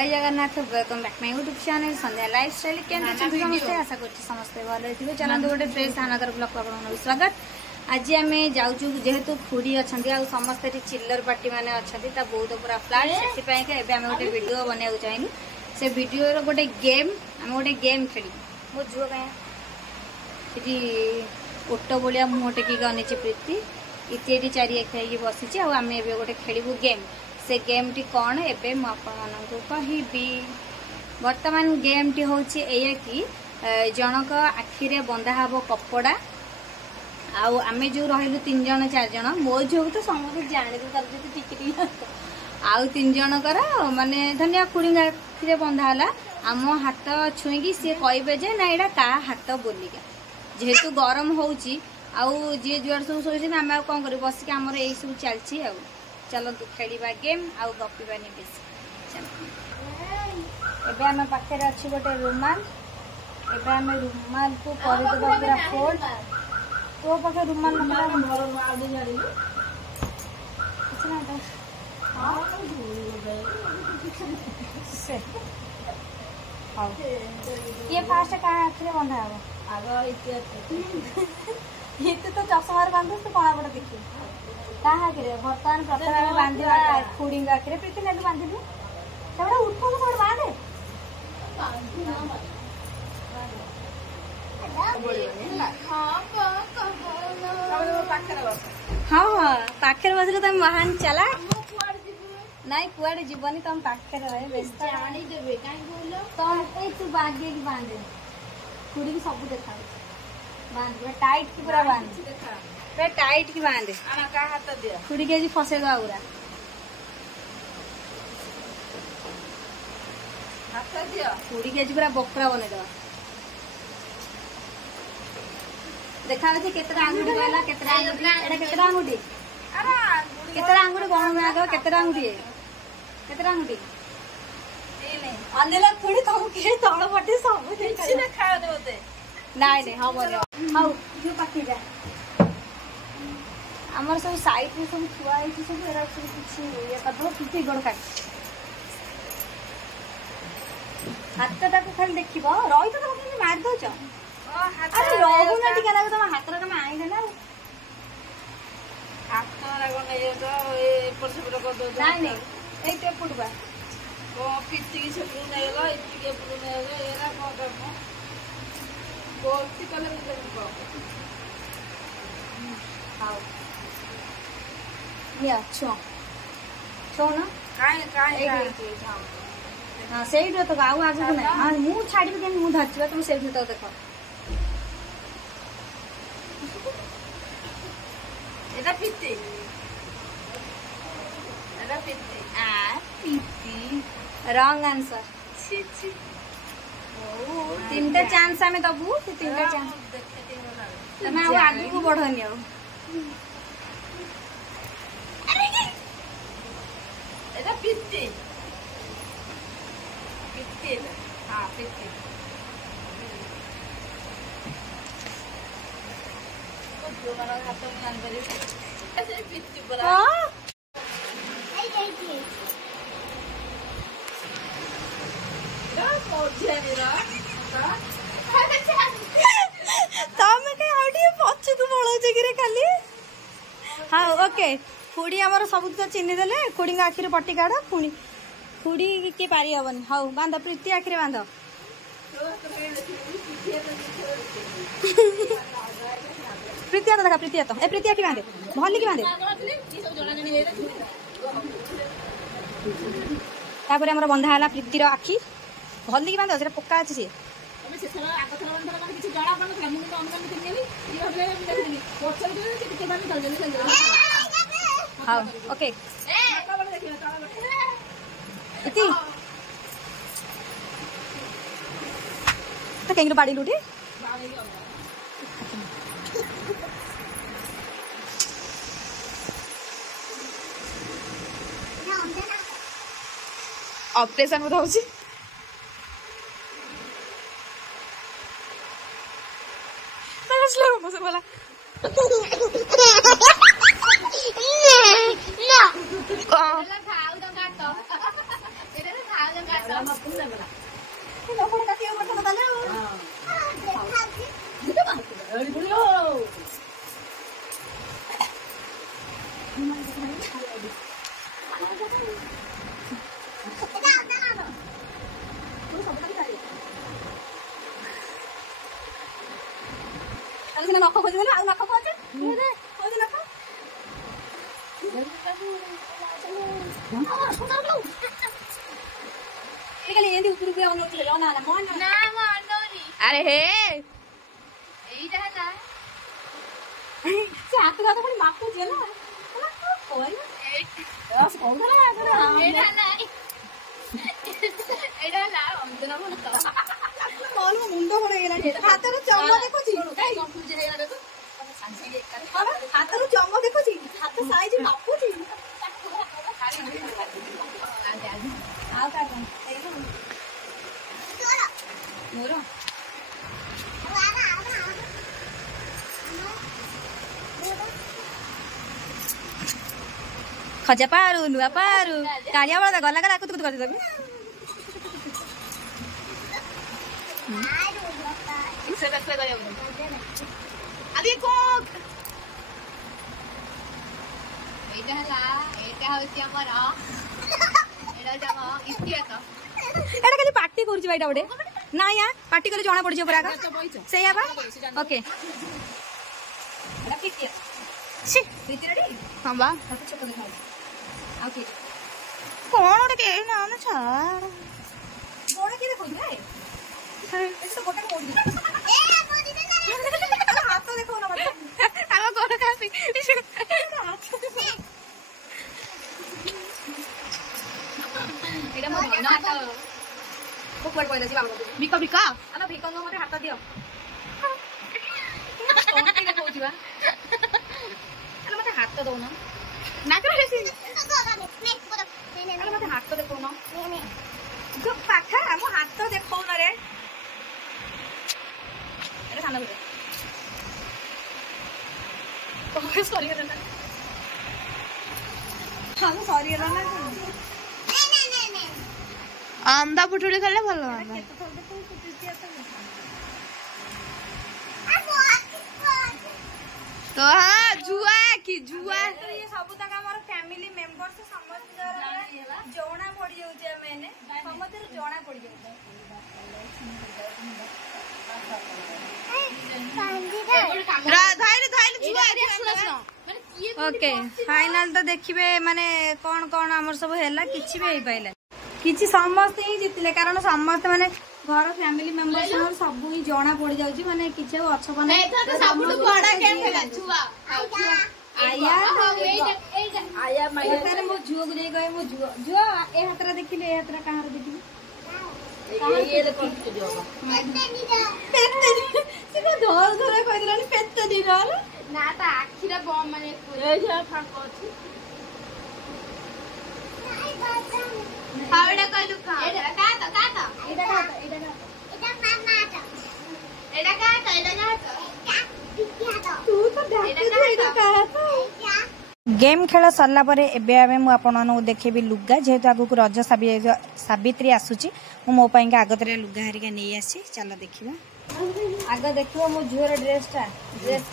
जय Jagannath welcome back my YouTube channel Sandhya lifestyle केमती समस्ते आशा करछि समस्ते भले थिबे। चलंतु गोटे फ्रेश अनदर ब्लॉग आपन स्वागत। आज आम जाऊँ जेहेतु खुड़ी अच्छा आ समस्ते चिल्लर पार्टी मैंने अच्छा बहुत पूरा फ्लाट से आम गोटे वीडियो बनवाक चाहिए। से वीडियो गोटे गेम आम गोटे गेम खेली मो झुआ कहीं ओट भाया मुह टेकिक अनेची प्रीति इत्यादि चारि खाई बसी आम ए गोटे खेलू गेम। से गेम टी कौन एबे मु आपको कहबी। वर्तमान गेम टी हूँ या कि जनक आखिरे बंधा हम कपड़ा आमे जो रही 3 जन 4 जन मो झील तो समझ जाने टिके आउ 3 जनकर माने धनिया खुड़ी आखिरे बंधा है आम हाथ छुईकी सी कहे जे ना यहाँ ता हाथ बोलिका जेहेतु गरम हो जी जुआर सब शोचे आम कौन कर बसिक आमर यही सब चलती आ चलतु खेलिबा गेम आउ गपिबानी बेसी। एबे आम पाखे अच्छी गोटे रुमाल एबे आम रुमाल को करदेबा पूरा फोल्ड तो पाखे रुमाल किए फास्ट क्या आखिरे बंधा हम ये तो चषमार बांधु तो कणा पट देखिए क्या आखिरे बर्तमान प्रथम बांधा खुड़ी आखिरे प्रीति ना बांधिलु उठ बांधे हाँ हाँ पाखे बसले तुम महान चला नाई कुआड़े जीवनी तुम पाखे रहे व्यस्त तुम तू बांधे कि बांधे खुड़ी की सब देखा बांध टाइट की पूरा बांध पूरा टाइट की बांधे खुड़ी के फसे दवा पूरा खुड़ी के पूरा बकरा बने दवा देखा केतरा आंगुठी कहला केतरा आंगुठी एटा केतरा आंगुठी केतरा आंगुठी गण में आगो केतरा आंगुठी केतरा आंगुठी अनेला खुड़ी तुम के तळ पटे सब କିଛି ନା ଖାଅ ଦେ मते नाइ नै हम हाउ जो पाखी जा हमर सब साइड में सब छुआ है सब एरा सब कुछ ये कदो किती गण काट हाथ तक खाली देखिबो रही तो तुम मार दो छ अरे रहू ना टिका लागो तुम हाथ रे तुम आई ना हाथ रे गन ये तो ए परसे को दो नाइ नै ए ते फुटबा ओ पित्ती की छपरू नहीं गो इत्ती के पुरू नहीं गो एरा को करबो गोल्टी कलर में को हां या छो छो ना काय हां सेही तो गाऊ आगु को नहीं हां मु छाडी के मु धरछबा तुम सेही तो देखो एटा पित्ती आ पित्ती रॉन्ग आंसर छी छी ओ 3टा चांस हमें दबु 3टा चांस तमे आ आगु को बढ़नी हो अरे एटा पित्ती पित्ती हां पित्ती तो जो वाला हाथ में जान करे ऐसे पित्ती बोला हाँ ओके खुड़ी आमर सब तो चिन्ह देले खुड़ी आखिरी पट्टी काढ़ पुणी खुड़ी किए पारि हेनी हाँ बांध प्रीति आखिरी बांध प्रीति देखा प्रीति ए प्रीति आखिरी बांधे भल की बांधे तापर आमर बंधा है प्रीतिर आखि भल की बांध से पक्का अच्छे सी हाँ ओके तो कहीं बाड़ी लुटी ऑपरेशन बताऊँ बोला ନଖ ଖୋଜିଦେଲେ ଆଉ ନଖ ଖୋଜେ ଖୋଜି ନଖ ଏମିତି ଉପରକୁ ଅନଉଥିଲେ ଆରେ ହେ ଏଇଟା ହେଲା ସେ ହାତ ହାତ ପୁଣି ମାପୁଛି ନା ମୁଣ୍ଡ କଣ ହେଇଗଲାଣି ହାତର ଚମ ଦେଖୁଛି ହାତର ଚମ ଦେଖୁଛି ହାତ ସାଇଜ ମାପୁଛି ଆଉ ମୋର ଖଜା ପାରୁ ନୂଆ ପାରୁ କାଳିଆ ବଳଦ ଗଲା ଗଲା କୁତୁ କୁତୁ କରିଦେବି ଏଇଟା ଖାଲି ପାଟି କରୁଛି ଭାଇଟା ଗୋଟେ ନା ୟା ପାଟି କଲେ ଜଣା ପଡିଯିବ ପୁରା ସେଇଆ ବା ଓକେ ହଁ ବା କଣ ଗୋଟେ କେହି ନା ଛାଡ ବଡ କିଏ ଦେଖୁଛି ହାତ ଦେଖଉନ ଆମ ଘର କାସି ଏଇଟା ମୋ ହାତ କୁଆଡେ ପଇଲା ଯିବା ଭିକ ଭିକ ଆଲୋ ଭିକ ମତେ ହାତ ଦିଅ ଦେଖଉଛି ବା ମତେ ହାତ ଦଉନ ମତେ ହାତ ଦେଖଉନ ପାଖା ମୋ ହାତ ଦେଖଉନ ରେ ଏଟା ସାନ ଗୋଟେ ସରିଗଲା ନା ସରିଗଲା ନା ଅମଦା ପୁଟୁଳି ଖାଇଲେ ଭଲ तो हाँ जुआ की जुआ तो ये सब तक हमर फैमिली मेंबर्स समस्त जोणा पड़ जाउचे मैंने समस्त जोणा पड़ जाउचे ओके फाइनल तो देखिबे माने कौन कौन हमर सब हैला किछि भी हेई पाइला किछि समस्त ही जितले कारण समस्त माने घर फैमिली मेंबर्स और सब ही जना पड़ जाउची माने किछि अच्छा बने तो सब बड़ा गेम खेला जुआ आया आया माया तारे मो जुआ को जाई गए मो जुआ जुआ ए हातरा देखिले ए हातरा कहार देखिले ये देखो जुआ पेते से को धर धर कहि दिलानी पेते दी रहल ना ता आखिरा बम माने ए जा फाको अछि हावडा कहलु का एडा का एडा गेम खेल सरला परे एबे आमे मु आपन देखेबी लुगा जेहेतु आगु रज सावित्री आसुची मो पाई आगतरे लुगा हरिका नहीं आसी चल देखिबा आग देखिबो मो झियोर ड्रेस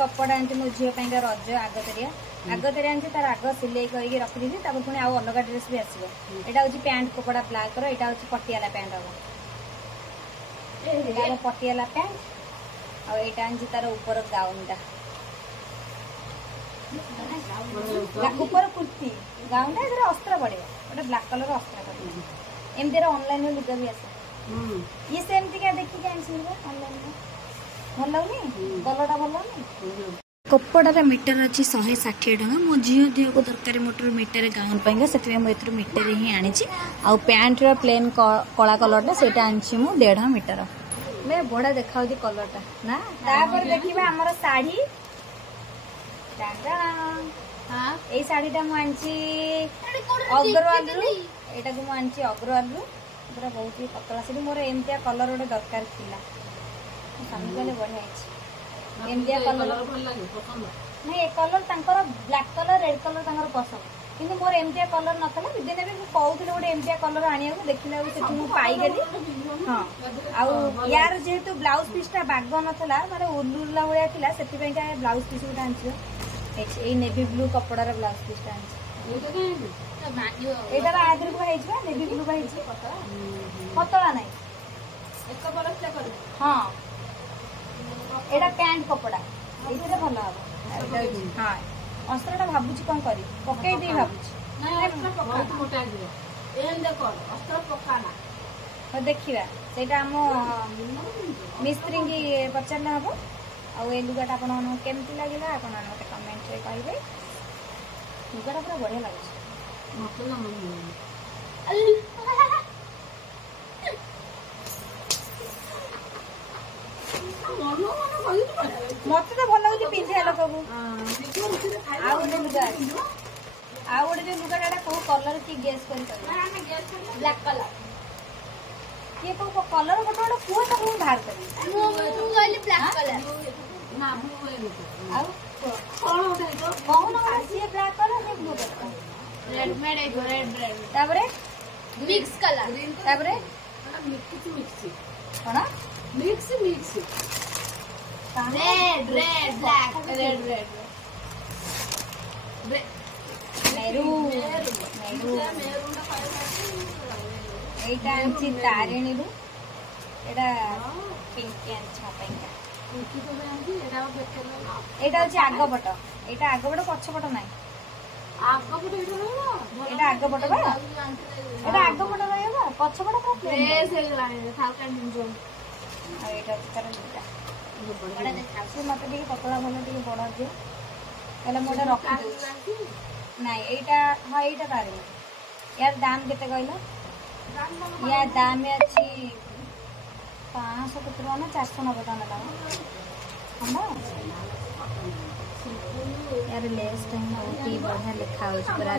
कपड़ा आंटी मो झियो पाई रज आगतरे आंटी तार आग सिलाई करके रखि दिली तापर पुनी आ अलग ड्रेस भी आसीबो एटा होची पैंट कपड़ा ब्लैक रो एटा होची पटियाला पैंट हो एटा पटियाला पैंट आ एटा आंटी तार ऊपर गाउन टा ऊपर कुर्ती गाउन टा इधर अस्त्र पड़े गोटे ब्लैक कलर अस्त्र पड़े एमती ऑनलाइन में लुगा भी आसे ये सेमती क्या देखी क्या ऑनलाइन में भल लगनी कलर टा भल लगनी कपड़ार मीटर अच्छी 160 टका मो झील देह को दरकार मोटर मीटर गाउन पाइंगा से मीटर ही आनी आ पैंट प्लेन कला कलर से आनी 1.5 मीटर मैं बड़ा देखा कलर टा ना तापर देखिबा हमर साड़ी ए साड़ी टा मु आनी अग्रवाल रु एटा को मु आनी अग्रवाल रु पूरा बहुत ही पतला से मोर एमतिया कलर गोटे दरकार थिला सामने गले बढ़िया अछि एमतिया कलर नहीं ए कलर तांकर ब्लैक कलर रेड कलर तांकर पसंद किंतु मोर एमतिया कलर नथला बिदिने भी कहउथिले गोटे एमतिया कलर आनिया को देखिला से मु पाई गेली हां आ यार जेहेतु ब्लाउज पीस टा बाग नथला माने उल्लुला होया थिला सेति पे का ब्लाउज पीस उठा आनछि এই নেভি ব্লू कपड़ा रे ब्लाउज पीस एटा आदर को हेज बा नेवी ब्लू बा हेज पतला नहीं एक बरस से कर हां एटा पैंट कपड़ा एते भलो हो हां अस्त्रटा भाबुची कोन करी पकई दी भाबुची नहीं अस्त्र पका बहुत मोटा दियो एन देखो अस्त्र पका ना तो देखिबा सेटा हम मिस्त्री की पचारले हबो आ ए लुगाटा आपण केमती लागिला आपण मते कमेंट रे कहिबे लुगाटा पूरा बढ़िया लागछ मते ना मत तो भल लगे पिंधे लोक को आ गोटे जो लुगाटा को कलर की गेस कर ब्लैक कलर ये को कलर गोटे गोटे कुआ तो हम बाहर करी मु कहली ब्लैक कलर ना ब्लू है आ कोन होते तो कोन से ब्लैक कलर है ब्लू कलर रेड में रेड ताबरे मिक्स कलर ताबरे मिक्स कोना mix red black red maroon एटा आंची तारिणी रु एटा पिंक आंचा पेंका एटा होची आगपट एटा आगपट पछपट नाही आगपट एटा आगपट बा एटा आगपट रहबा पछपट का फ्रेश हे गलानी थालका निंजो आ एटा तार लुगा बड़ा देखा से मते टिके पतला भलो टिके बड़ा दियो एला मोटा रखि दउ नहीं एटा हां एटा तारिणी यार दाम केते कहलो या दाम अच्छी 500 कितना ना 490 टका ना हम यार लेस टाइम बहुत ही बढ़िया लिखा हो पूरा।